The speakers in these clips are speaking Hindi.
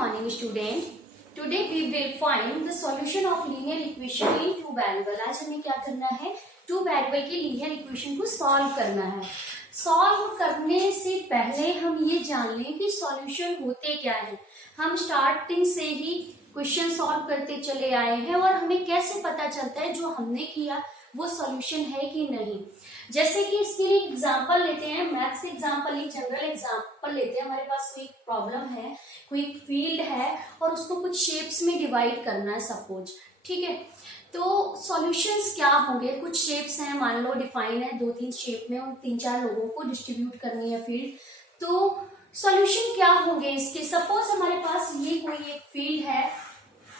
morning, student. Today we will find the solution of linear equation in two variable. आज हमें क्या करना है, टू वेरिएबल की लीनियर इक्वेशन को सॉल्व करना है. सॉल्व करने से पहले हम ये जान लें कि सॉल्यूशन होते क्या है. हम स्टार्टिंग से ही क्वेश्चन सॉल्व करते चले आए हैं और हमें कैसे पता चलता है जो हमने किया वो सॉल्यूशन है कि नहीं. जैसे कि इसके लिए एग्जांपल लेते हैं, मैथ्स के एग्जांपल, एक जनरल एग्जांपल लेते हैं. हमारे पास कोई प्रॉब्लम है, कोई फील्ड है और उसको कुछ शेप्स में डिवाइड करना है सपोज. ठीक है, तो सॉल्यूशंस क्या होंगे. कुछ शेप्स हैं, मान लो डिफाइन है, 2-3 शेप में और 3-4 लोगों को डिस्ट्रीब्यूट करनी है फील्ड. तो सॉल्यूशन क्या होंगे इसके. सपोज हमारे पास ये कोई एक फील्ड है,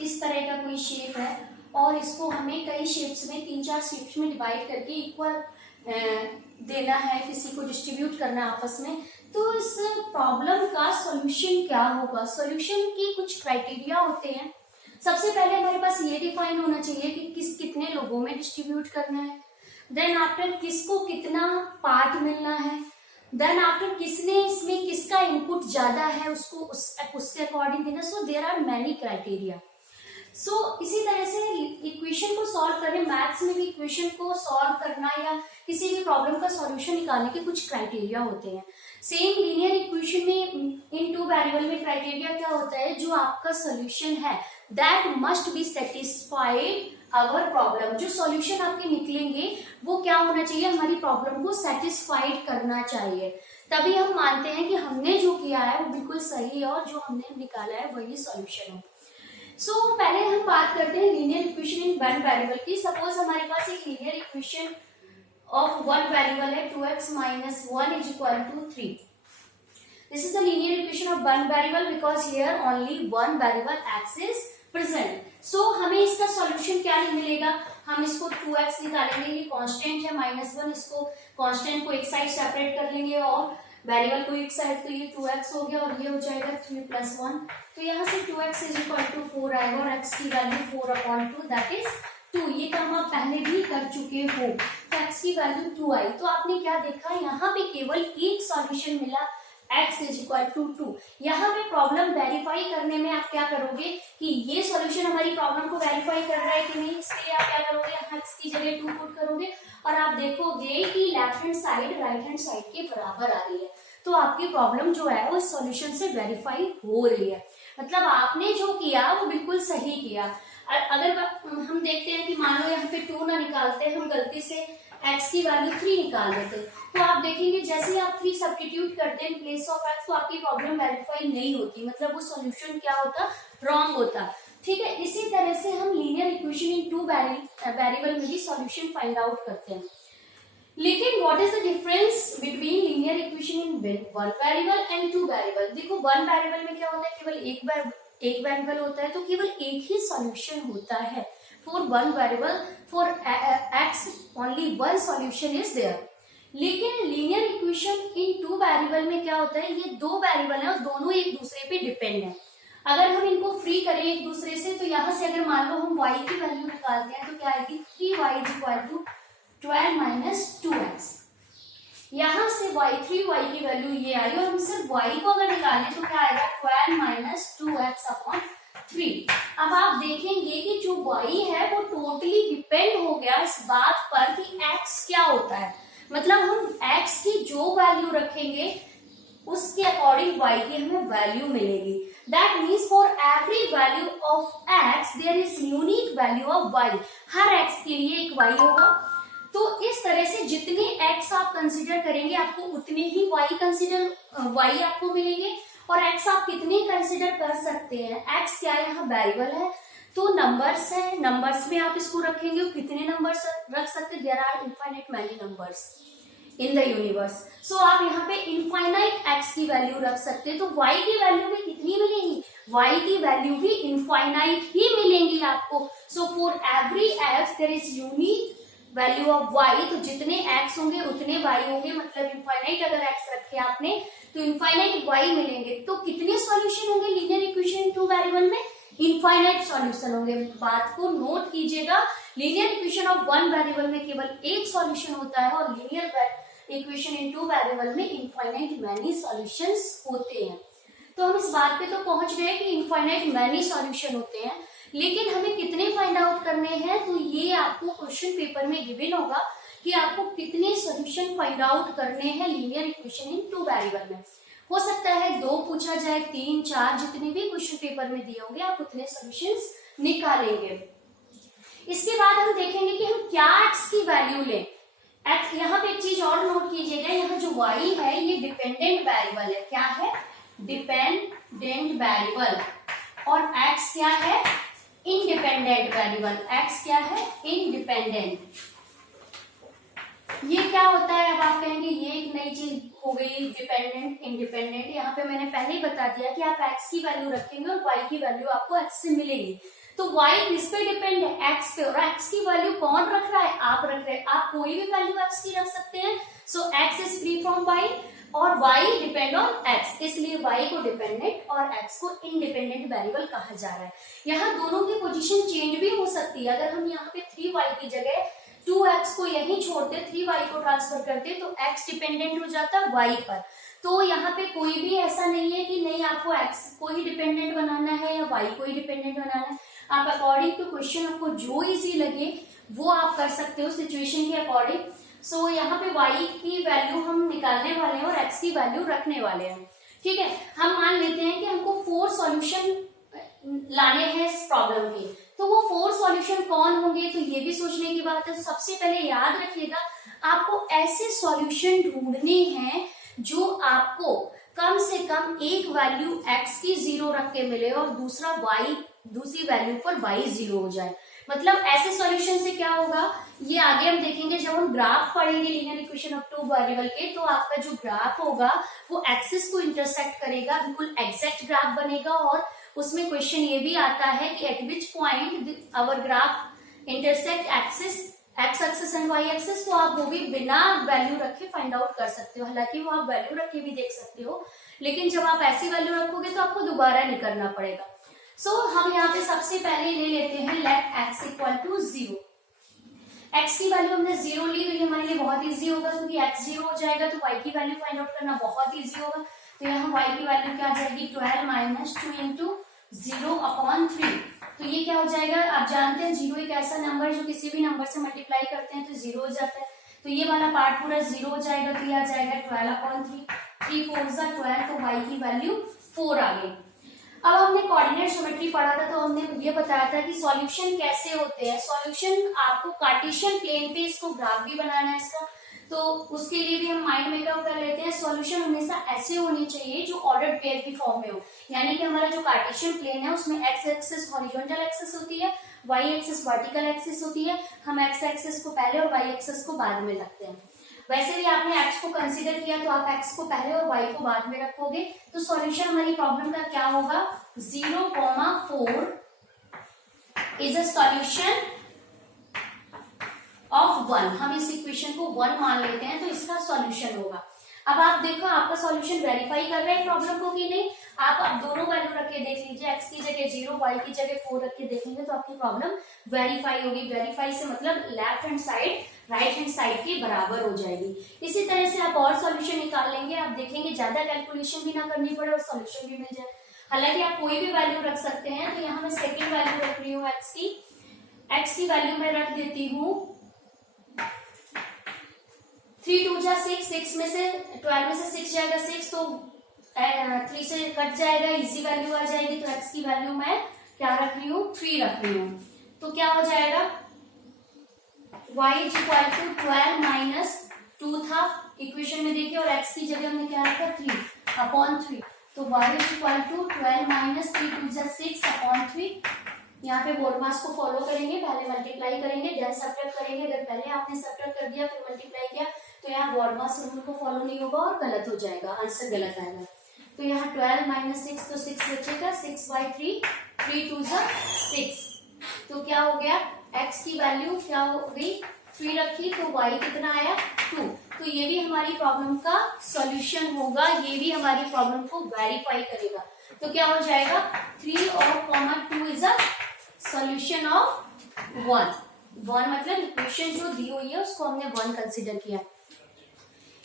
इस तरह का कोई शेप है और इसको हमें कई शेप्स में, 3-4 शेप्स में डिवाइड करके इक्वल देना है, किसी को डिस्ट्रीब्यूट करना है आपस में. तो इस प्रॉब्लम का सॉल्यूशन क्या होगा. सॉल्यूशन की कुछ क्राइटेरिया होते हैं. सबसे पहले हमारे पास ये डिफाइन होना चाहिए कि कितने लोगों में डिस्ट्रीब्यूट करना है. देन आफ्टर किसको कितना पार्ट मिलना है. देन आफ्टर किसने इसमें किसका इनपुट ज्यादा है उसको उसके अकॉर्डिंग देना. So there are many criteria. So इसी तरह से इक्वेशन को सॉल्व करने, मैथ्स में भी इक्वेशन को सॉल्व करना या किसी भी प्रॉब्लम का सॉल्यूशन निकालने के कुछ क्राइटेरिया होते हैं. सेम लीनियर इक्वेशन में इन टू वेरिएबल में क्राइटेरिया क्या होता है, जो आपका सॉल्यूशन है that must be satisfied our problem. जो सॉल्यूशन आपके निकलेंगे वो क्या होना चाहिए, हमारी प्रॉब्लम को सेटिस्फाइड करना चाहिए. तभी हम मानते हैं कि हमने जो किया है वो बिल्कुल सही है और जो हमने निकाला है वही सॉल्यूशन है. सो पहले हम बात करते हैं linear equation in one variable की. सपोज हमारे पास एक linear equation of one variable है 2x - 1 = 3. This is the linear equation of one variable because here only one variable x is present. So हमें इसका सॉल्यूशन क्या मिलेगा. हम इसको 2x निकालेंगे, ये कांस्टेंट है, -1, इसको कांस्टेंट को एक साइड सेपरेट कर लेंगे और वेरिएबल को एक साइड, तो ये 2x हो गया और ये हो जाएगा 3 + 1. तो यहाँ से 2x = 4 आएगा और x की वैल्यू 4/2 दैट इज 2. ये काम आप पहले भी कर चुके हो. तो x की वैल्यू 2 आई. तो आपने क्या देखा, यहाँ पे केवल एक सॉल्यूशन मिला, x = 2. यहाँ पे प्रॉब्लम वेरीफाई करने में आप क्या करोगे कि ये सॉल्यूशन हमारी प्रॉब्लम को वेरीफाई कर रहा है कि नहीं. इसके लिए आप क्या करोगे, यहाँ x की जगह 2 पुट करोगे और आप देखोगे कि left hand side right hand side के बराबर आ रही है. तो आपकी प्रॉब्लम जो है वो सॉल्यूशन से वेरीफाई हो रही है. मतलब आपने जो किया वो बिल्कुल सही किया. अगर हम देखते हैं कि मान लो यहाँ पे 2 ना निकालते, हम गलती से x की वैल्यू 3 निकाल देते, तो आप देखेंगे जैसे ही आप 3 सब्स्टिट्यूट करते हैं इन प्लेस ऑफ x, तो आपकी प्रॉब्लम वेरीफाई नहीं होती. मतलब वो सॉल्यूशन क्या होता, रॉन्ग होता. ठीक है, इसी तरह से हम linear equation in two variable में भी सॉल्यूशन फाइंड आउट करते हैं. लेकिन what is the difference between linear equation in one variable and two variable. देखो वन वेरिएबल में क्या होता है, केवल एक वेरिएबल होता है, तो केवल एक ही सॉल्यूशन होता है. For one variable, for x only one solution is there. लेकिन linear equation in two variable में क्या होता है, ये दो वेरिएबल है और दोनों एक दूसरे पे डिपेंड है. अगर हम इनको फ्री करें एक दूसरे से, तो यहाँ से अगर मान लो हम y की वैल्यू निकालते हैं तो क्या आएगी, 3y = 12 - 2x. यहाँ से 3y की वैल्यू ये आई और हम सिर्फ y को अगर निकालें तो क्या आएगा, 12 - 2x/3. अब आप देखेंगे कि जो y है वो टोटली डिपेंड हो गया इस बात पर कि x क्या होता है. मतलब हम x की जो वैल्यू रखेंगे उसके अकॉर्डिंग y की हमें वैल्यू मिलेगी. That means for every value of x there is unique value of y. हर x के लिए एक y होगा. तो इस तरह से जितने x आप कंसीडर करेंगे आपको उतने ही y आपको मिलेंगे. और x आप कितने कंसीडर कर सकते हैं, x क्या है, यहाँ वेरिएबल है तो नंबर्स है, नंबर्स में आप इसको रखेंगे. कितने नंबर्स रख सकते, there are infinite many numbers in the universe. So आप यहाँ पे इनफाइनाइट x की वैल्यू रख सकते हैं. तो y की वैल्यू भी कितनी मिलेगी, y की वैल्यू भी इनफाइनाइट ही मिलेंगी आपको. So for every x there is unique value of y. तो जितने x होंगे उतने y होंगे. मतलब इनफाइनाइट अगर x रखे आपने तो इनफाइनाइट y मिलेंगे. तो कितने सॉल्यूशन होंगे linear equation in two variable में, इनफाइनाइट सॉल्यूशन होंगे. बात को नोट कीजिएगा, linear equation of one variable में केवल एक सॉल्यूशन होता है और linear equation in two variable में इनफाइनाइट मैनी सॉल्यूशंस होते हैं. तो हम इस बात पे तो पहुंच गए कि इनफाइनाइट मैनी सॉल्यूशन होते हैं, लेकिन हमें कितने फाइंड आउट करने हैं, तो ये आपको क्वेश्चन पेपर में गिवन होगा कि आपको कितने सॉल्यूशन फाइंड आउट करने हैं linear equation in two variable में। हो सकता है 2 पूछा जाए, 3, 4, जितने भी क्वेश्चन पेपर में दिए होंगे आप उतने सॉल्यूशंस निकालेंगे। इसके बाद हम देखेंगे कि हम क्या x की वैल्यू लें। x, यहाँ पे एक चीज और नोट कीजिएगा, यहाँ जो y है ये डिपेंडेंट वेरिएबल है। क्या है? Dependent variable. और x क्या है? Independent variable. x क्या है? इंडिपेंडेंट। ये क्या होता है? अब आप कहेंगे ये एक नई चीज हो गई, डिपेंडेंट इंडिपेंडेंट। यहाँ पे मैंने पहले ही बता दिया कि आप x की वैल्यू रखेंगे और y की वैल्यू आपको x से मिलेगी। तो y किस पे डिपेंड है? x पे। और x की वैल्यू कौन रख रहा है? आप रख रहे हैं। आप कोई भी वैल्यू x की रख सकते हैं। सो x is free from y और y डिपेंड ऑन x, इसलिए y को डिपेंडेंट और x को इंडिपेंडेंट वेरिएबल कहा जा रहा है। यहाँ दोनों की पोजीशन चेंज भी हो सकती है। अगर हम यहाँ पे 3y की जगह 2x को यहीं छोड़ते, 3y को ट्रांसफर करते, तो x डिपेंडेंट हो जाता y पर। तो यहाँ पे कोई भी ऐसा नहीं है कि नहीं आपको x को ही डिपेंडेंट बनाना है या y को ही डिपेंडेंट बनाना है। आप अकॉर्डिंग टू क्वेश्चन आपको जो इजी लगे वो आप कर सकते हो सिचुएशन के अकॉर्डिंग। सो यहाँ पे y की वैल्यू हम निकालने वाले हैं और x की वैल्यू रखने वाले हैं। ठीक है, हम मान लेते हैं कि हमको 4 सॉल्यूशन लाने हैं इस प्रॉब्लम के। तो वो 4 सॉल्यूशन कौन होंगे, तो ये भी सोचने की बात है। सबसे पहले याद रखिएगा, आपको ऐसे सॉल्यूशन ढूंढने हैं जो आपको कम से कम एक वैल्यू x की 0 रख के मिले और दूसरा y, दूसरी वैल्यू पर y 0 हो जाए। मतलब ऐसे सॉल्यूशन से क्या होगा, ये आगे हम देखेंगे जब हम ग्राफ पढ़ेंगे लीनियर इक्वेशन ऑफ 2 वेरिएबल के। तो आपका जो ग्राफ होगा वो एक्सिस को इंटरसेक्ट करेगा, बिल्कुल एग्जैक्ट ग्राफ बनेगा। और उसमें क्वेश्चन ये भी आता है कि at which point our graph intersect axis, x axis and y axis. तो आप वो भी बिना वैल्यू रखे फाइंड आउट कर सकते हो। हालांकि वो आप वैल्यू रखे भी देख सकते हो, लेकिन जब आप ऐसी वैल्यू रखोगे तो आपको दोबारा नहीं करना पड़ेगा। सो हम यहाँ पे सबसे पहले ले लेते हैं let x equal to 0। x की वैल्यू हमने 0 ली, तो ये हमारे लिए बहुत इजी होगा क्योंकि x 0 हो जाएगा तो y की वैल्यू फाइंड आउट करना बहुत इजी होगा। तो यहाँ y की वैल्यू क्या आ जाएगी? 12 माइनस 2 इंटू 0/3। तो ये क्या हो जाएगा? आप जानते हैं 0 एक ऐसा नंबर है जो किसी भी नंबर से मल्टीप्लाई करते हैं तो 0 हो जाता है। तो ये वाला पार्ट पूरा 0 हो जाएगा, तो ये आ जाएगा 12/3। 3 4 12, तो y की वैल्यू 4 आ गई। अब हमने कोऑर्डिनेट ज्योमेट्री पढ़ा था, तो हमने ये बताया था कि सॉल्यूशन कैसे होते हैं। सॉल्यूशन आपको कार्टेशियन प्लेन पे इसको ग्राफ भी बनाना है इसका, तो उसके लिए भी हम माइंड मेकअप कर लेते हैं। सॉल्यूशन हमेशा ऐसे होनी चाहिए जो ऑर्डर्ड पेयर की फॉर्म में हो, यानी कि हमारा जो कार्टेशियन प्लेन है उसमें एक्स एक्सिस हॉरिजॉन्टल एक्सिस होती है, वाई एक्सिस वर्टिकल एक्सिस होती है। हम एक्स एक्सिस को पहले और वाई एक्सिस को बाद में रखते हैं। वैसे भी आपने x को कंसीडर किया तो आप x को पहले और y को बाद में रखोगे। तो सॉल्यूशन हमारी प्रॉब्लम का क्या होगा? 0,4 इज अ सॉल्यूशन ऑफ 1। हम इस इक्वेशन को 1 मान लेते हैं तो इसका सॉल्यूशन होगा। अब आप देखो आपका सॉल्यूशन वेरीफाई कर रहे हैं प्रॉब्लम को कि नहीं। आप दोनों वैल्यू रख के देख लीजिए, x की जगह 0, y की जगह 4 रख के देखेंगे तो आपकी प्रॉब्लम वेरीफाई होगी। वेरीफाई से मतलब left hand side right hand side के बराबर हो जाएगी। इसी तरह से आप और सॉल्यूशन निकाल लेंगे, आप देखेंगे ज्यादा कैलकुलेशन भी ना करनी पड़े और सॉल्यूशन भी मिल जाए। हालांकि आप कोई भी वैल्यू रख सकते हैं। तो यहाँ मैं सेकेंड वैल्यू रख रही हूँ x की वैल्यू मैं रख देती हूँ 3 2 जा 6, 6 में से 12 में से 6 जाएगा 6, तो 3 से कट जाएगा, इजी वैल्यू आ जाएगी। तो x की वैल्यू मैं क्या रख रही हूँ? 3 रख रही हूँ। तो क्या हो जाएगा? y is equal to 12 minus 2 था इक्वेशन में देखिए, और x की जगह हमने क्या रखा? 3/3। तो y is equal to 12 minus 3 2 जा 6/3। यहाँ पे बोर्ड मास को फॉलो करेंगे, पहले मल्टीप्लाई करेंगे देन सब्ट्रैक्ट करेंगे। अगर पहले आपने सब्ट्रैक्ट कर दिया फिर मल्टीप्लाई किया तो यहाँ बोर्ड मास रूल को फॉलो नहीं होगा और गलत हो जाएगा, आंसर गलत आएगा। तो यहाँ 12 माइनस 6 तो 6 बचेगा, 6/3, 3 2 जा 6। तो क्या हो गया? x की वैल्यू क्या हो गई? 3 रखी तो y कितना आया? 2। तो ये भी हमारी प्रॉब्लम का सॉल्यूशन होगा, ये भी हमारी प्रॉब्लम को वेरीफाई करेगा। तो क्या हो जाएगा? 3 और 2 इज अ सॉल्यूशन ऑफ 1 मतलब इक्वेशन जो दी हुई है उसको हमने 1 कंसीडर किया।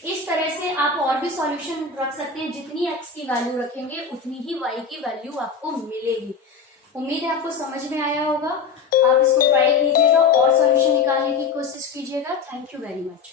इस तरह से आप और भी सॉल्यूशन रख सकते हैं। जितनी x की वैल्यू रखेंगे उतनी ही y की वैल्यू आपको मिलेगी। उम्मीद है आपको समझ में आया होगा। आप इसको ट्राई कीजिएगा और सॉल्यूशन निकालने की कोशिश कीजिएगा। Thank you very much.